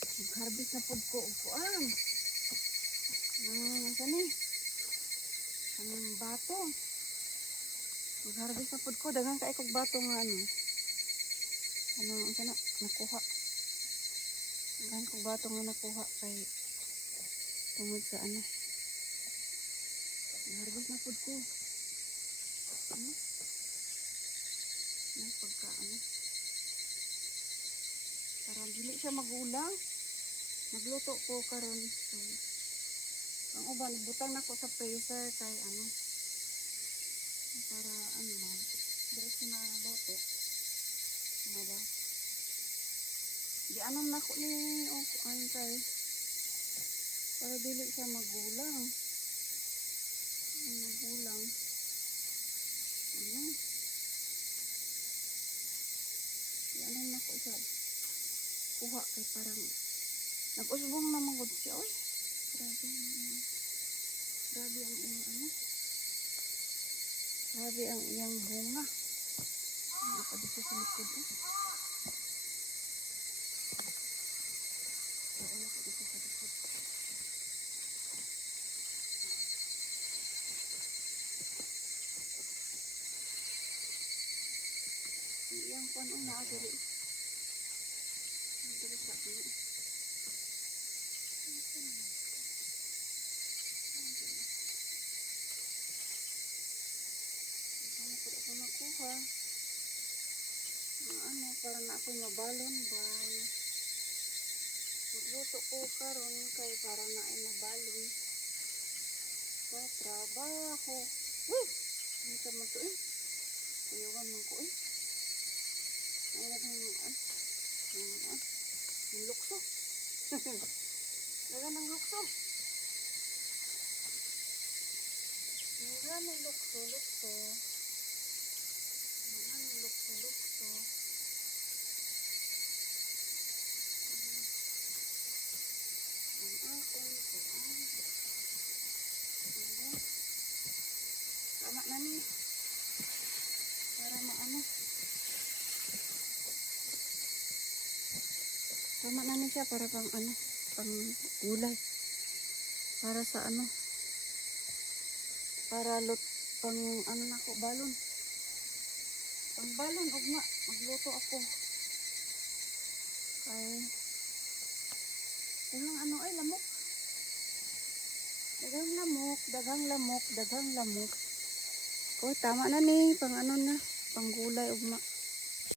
Mag-harvest na pud ko og kuan. Kani. Anong bato. Mag-harvest na pud ko daghang kay kog bato nga ano. Ano nakuha. Daghang kog bato nga nakuha kay tungod sa ano. Mag-harvest na pud ko. Pagka ano. Para dili siya magulang. Nagluto ko karon. So, ang uban butang nako sa freezer kay ano. Para ano man. Diretso na luto. Ano ba? Di anam nako ni ano kay. Para dili siya magulang. Magulang. Ano? Di anam nako siya. Kuha kay parang nag-usbong na magod siya. Uy, grabe ang iyang ano. Grabe ang iyang bunga. Nakadito sa likod eh. Wala ko dito sa likod. Iyang paano naadali. Naadali sa ano. Nakuha ano para na ako'y mabalon bay magluto ko karon kay para na ay mabalon sa trabaho. Hindi ka man to eh iyawan man ko eh ay yung lukso nagan ng lukso nagan ng lukso lukso. Ang aking kuan. Tama na ni. Para maano. Tama na ni siya para pang ano. Pang gulay. Para sa ano. Para pang ano na ko balon. Pang balon ugma. Magluto ako. Kay daghang ano ay lamok. Daghang lamok. Oh, tama na ni pang ano na, pang gulay ugma.